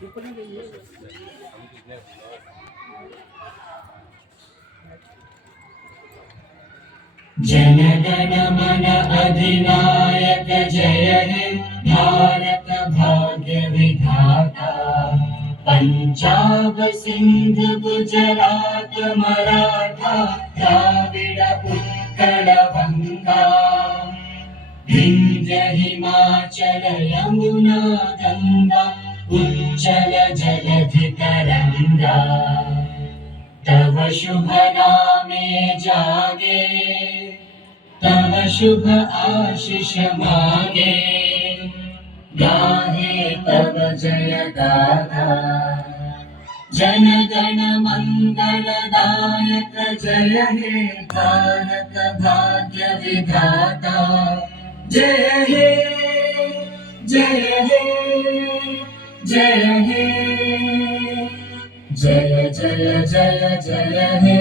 जनगण मन अधिनायक जय हे भारत भाग्य विधाता। पंजाब सिंध गुजरात मराठा द्राविड़ उत्कल बंगा। विंध्य हिमाचल यमुना गंगा उच्चल जलधि तरंगा। तव शुभ नामे जागे तव शुभ आशीष मागे। गाहे तव जय गाथा जन गण मंगल दायक जय हे भारत भाग्य विधाता। जय हे जय हे जय हे जय जय जय जय हे।